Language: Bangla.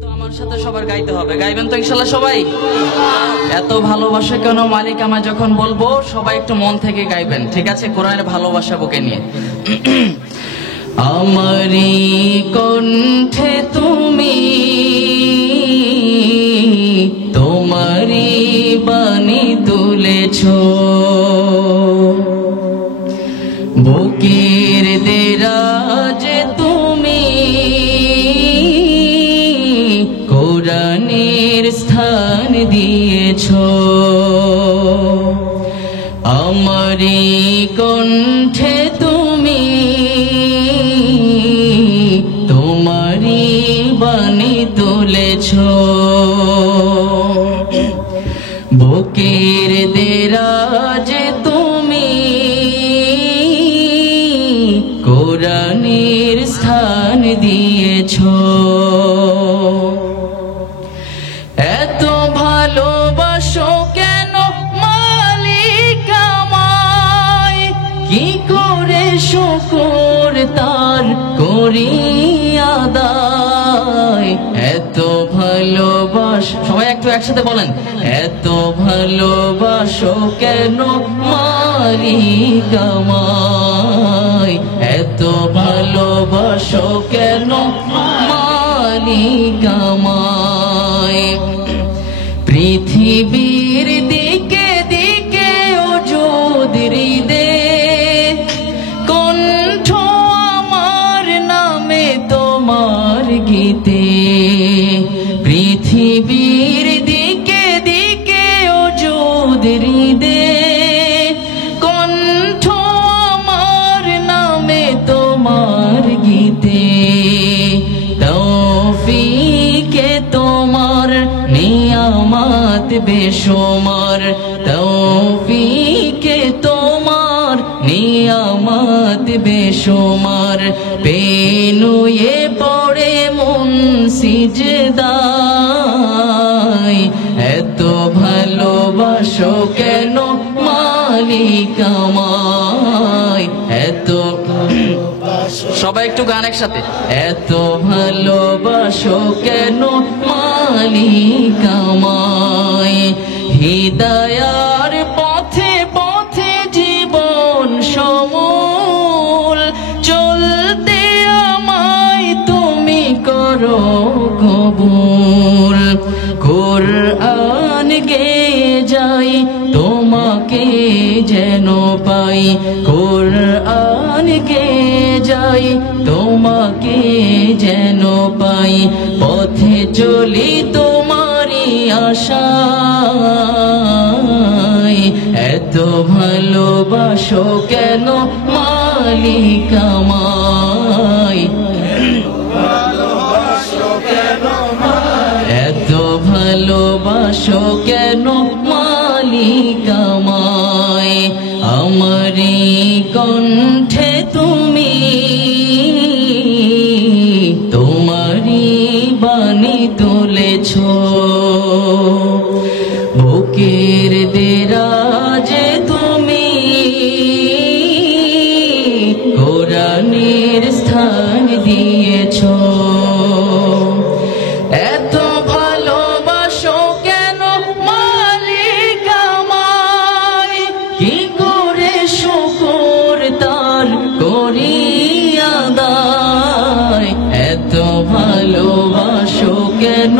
তো আমার সাথে সবার গাইতে হবে, গাইবেন তো ইনশাল্লাহ সবাই? এত ভালোবাসা কেন মালিক আমায় যখন বলবো সবাই একটু মন থেকে গাইবেন, ঠিক আছে? কোরআনের ভালোবাসা বুকে নিয়ে। আমারি কণ্ঠে তুমি তোমারি বাণী তুলেছো, বুকের দেরাজে তুমি কোরআনের স্থান দিয়েছো। আমারি কণ্ঠে তুমি তোমারি বাণী তুলেছো, বুকের দেরাজে তুমি কোরআনের স্থান দিয়েছো। এত ভালোবাসো কেন মালিক আমায়, কি করে শুকর তার করি আদায়। এত ভালোবাসো, সবাই একটু একসাথে বলেন, এত ভালোবাসো কেন মালিক আমায়, এত ভালোবাসো কেন মালিক আমায়। পৃথিবীর দিকে দিকে ওজুদ হৃদে কণ্ঠ আমার নামে তোমার গীতে। পৃথিবীর দিকে দিকে ওজুদ হৃদে কণ্ঠ আমার নামে তোমার গীতে। তৌফিকে তোমার নিয়ামত বেশুমার, তৌফিকে তোমার নিয়ামত বেশুমার। পেনুয়ে পড়ে মন সিজদায়, এত ভালোবাসো কেন মালিক আমায়, এত সবাই একটু গান একসাথে। এত ভালোবাসো কেন মালিক আমায়, হিদায়ার পথে পথে জীবন সমূল চলতে আমায় তুমি করো কবুল। কোরআন গেয়ে যাই তোমাকে যেন পাই, কোরআন গেয়ে যাই তোমাকে যেন পাই। পথে চলি তোমারি আশায়, এত ভালোবাসো কেন মালিক আমায়, এত ভালোবাসো কেন মালিক আমায়। আমারি কণ্ঠে তুমি তোমারি বাণী তুলেছো, বুকের দেরাজে তুমি কোরআনের স্থান দিয়েছো। এত ভালোবাসো কেন মালিক আমায়, কি করে শুকর তার করি আদায়। এত ভালোবাসো কেন